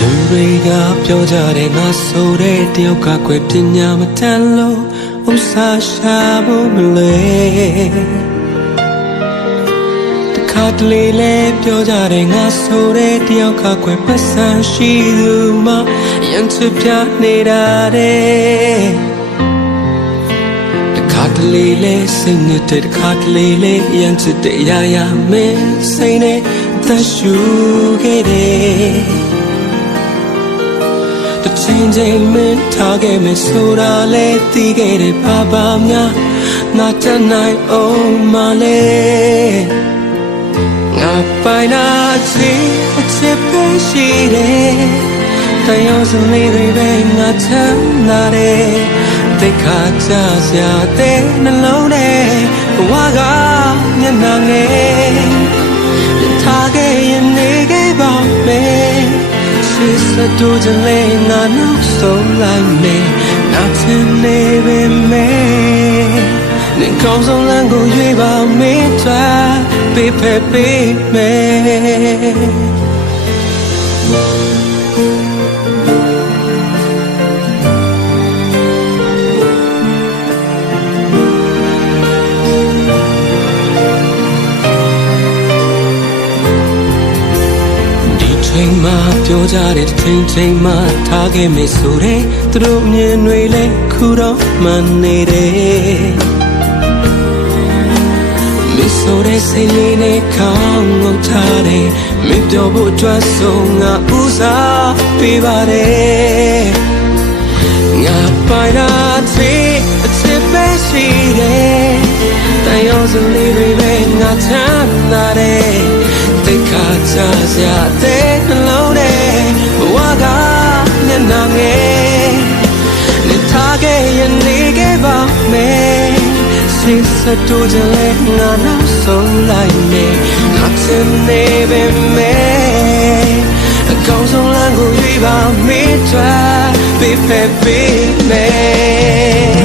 လူတွေကပြောကြတယ်ငါဆိုတဲ့တယောက်ကကွယ်ပညာမတတ်လို့ဥစားရှာဖို့မလဲတခါတလေလဲပြောကြတယ်ငါဆိုတဲ့တယောက်ကကွယ်ပတ်စံရှိသူမှရန်ချပြနေတာတဲ့တခါတလေလဲစိတ်နဲ့တခါတလေလဲရန်ချတဲ့ရမင်းစိတ်နဲ့သက်ရှူခဲ့တယ်ချင်းချင်းမင်းထားခဲ့မယ်ဆိုတာလဲသိခဲ့တယ်ဘာများငါတတ်နိုင်အောင်မလဲငါပိုင်နာချစ်ပဲရှိတယ်တရားစလေးတွေပဲငါချမ်းသာတယ်တိတ်ခါကြစရာတဲ့နှလုံးနဲ့ဘဝကမျက်နှာငယ်ထားခဲ့ရင်နေခဲ့ပါမယ်စတူးကြလေငါနောက်ဆုံးလိုက်မယ်ငါချင်နေပေမဲ့နေကောင်းဆုံးလမ်းကိုရွေးပါမင်းတို့ပေးဖက်ပေးမယ်ချိန်မှပြောကြတဲ့ချိန်မှထားခဲ့မယ်ဆိုတဲ့သူတို့မြင်တွေလဲခုတော့မှန်နေတယ်မင်းဆိုတဲ့စိတ်လေးနဲ့ခေါင်းငုံထားတယ်မင်းပြောဖို့အတွက်ဆုံးငါဦးစားပေးပါတယ်ငါပိုင်တာအချစ်ပဲရှိတယ်တရားစလေးတွေပဲငါချမ်းသာတယ်တိတ်ခါကြစရာတဲ့နှလုံးနဲ့ဘဝကမျက်နှာငယ်နေထားခဲ့ရင်နေခဲ့ပါမယ်စိတ်စတူးကြလေငါနောက်ဆုံးလိုက်မယ်ငါချင်နေပေမဲ့အကောင်းဆုံးလမ်းကိုရွေးပါမင်းတို့ပေးဖက်ပေးမယ်